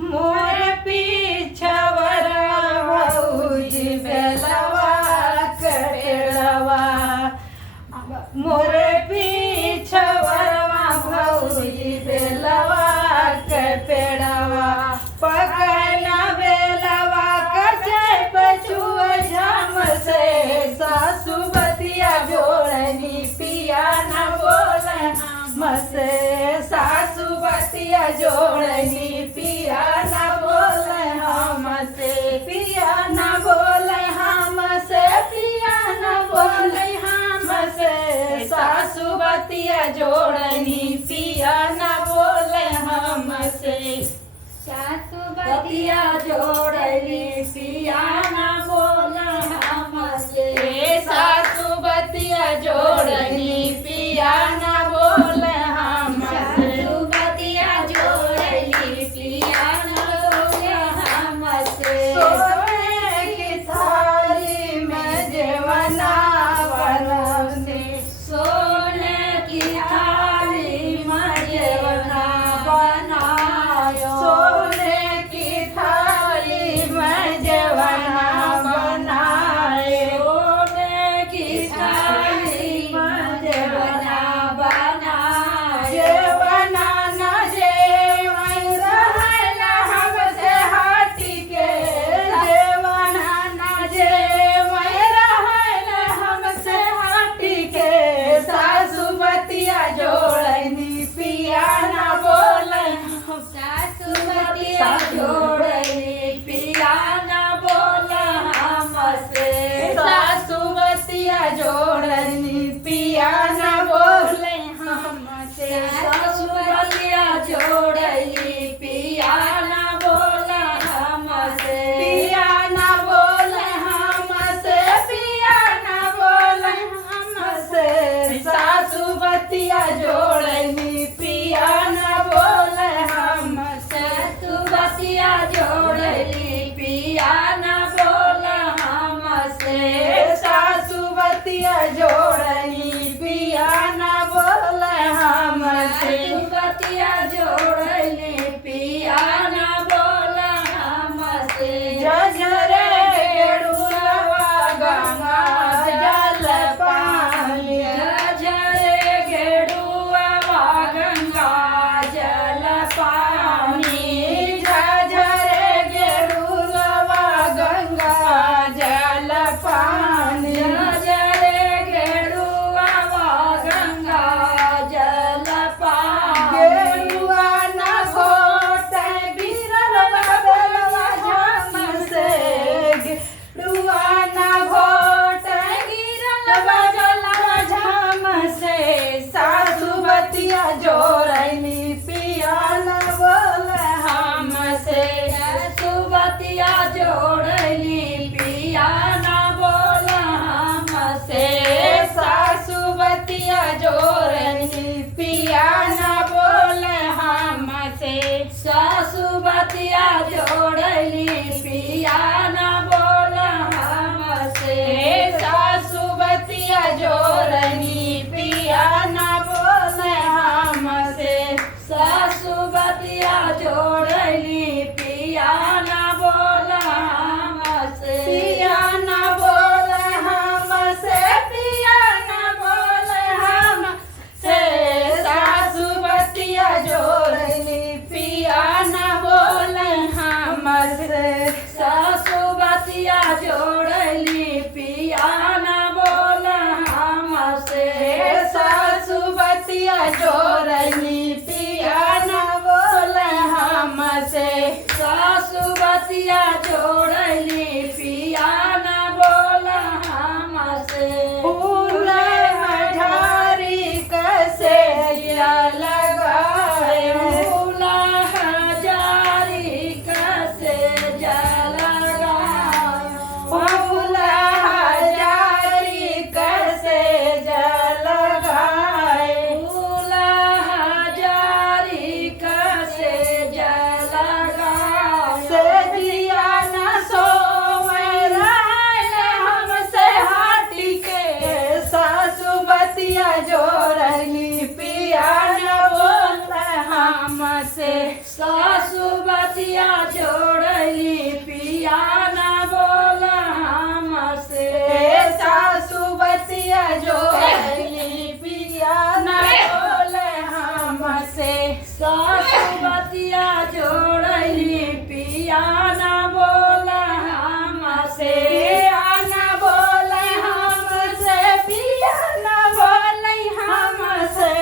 मोर पीछवर भौजी बेलवा कटेड़वा मोर पीछवरवा भौजी बेलवा कटेड़वा पकना बेलवा कचे पछुआ झाम से सासु बतिया जोड़नी पिया न बोल हमसे सासु बतिया जोड़नी पिया न बोल हमसे पिया न बोल हमसे पिया न बोल हमसे सासु बतिया जोड़नी पिया न बोल हमसे सासु बतिया जोड़नी पिया न बोल हमसे सासु बतिया जोड़नी पिया न बोल हमसे बतिया जोड़नी पिया न बोल हमसे सोने की थाली में जेवना बनौने सोने की थाली में जेवना बनायो सोने की थाली में जेवना बनाए सोने की थाली में जेवना बनाए जेवना न जेवन रहल हमसे हाटी के जेवना न जेवन रहल हमसे हाटी के सासु बतिया जोड़नी पिया न बोल सासु बतिया जोड़नी पिया न बोल हमसे सासु बतिया जोड़नी पिया न बोल हमसे सासु बतिया जोड़नी पिया न बोल हमसे पिया न बोल हमसे पिया न बोल हमसे सासु बतिया जोड़नी पिया न बोल हमसे सासु बतिया जोड़नी पिया न बोल हमसे सासु बतिया जोड़नी पिया न बोल हमसे बतिया जोड़नी पिया न बोल हमसे झझरे गेड़ुआ गंगा जल पानी झझरे गेड़ुआ गंगा जल पानी झझरे गेड़ुआ गंगा जल पानी झझरे गेड़ुआ गंगा जल पानी गेड़ुआ न घोटे गिरल बदलवा झाम से गेड़ुआ न घोटे गिरल बदलवा झाम से सासु बतिया जोड़नी पिया न बोल हमसे सासु बतिया जोड़नी पिया न बोल हमसे सासु बतिया जोड़नी पिया न बोल हमसे सासु बतिया जोड़नी पिया न बोल हमसे सासु बतिया जोड़नी पिया न बोल हमसे सासु बतिया जोड़नी पिया न बोल हमसे पिया न बोल हमसे पिया न बोल हमसे सासु बतिया जोड़नी पिया न बोल हमसे सासु बतिया जोड़नी पिया न बोल हमसे सासु बतिया जोड़नी पिया न बोल हमसे सासु बतिया जोड़नी पिया न बोल हमसे फूल हजारी कसे लगाए फूल हजारी कसे लगाए फूल हजारी कसे लगाए फूल हजारी कसे लगाए से दिया न सोवे हमसे सासु बतिया जोड़ली पिया ना बोला हमसे सासु बतिया जोड़ली पिया ना बोले हमसे सासु बतिया जोड़ली पिया ना बोला हमसे ना बोले हमसे पिया ना बोले हमसे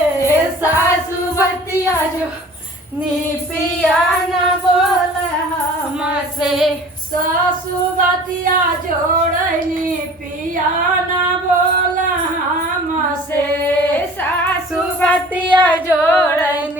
सासु बतिया जो नी पिया ना बोले हमसे सासु बतिया जोड़ली पिया ना बोला हमसे सासु बतिया जोड़नी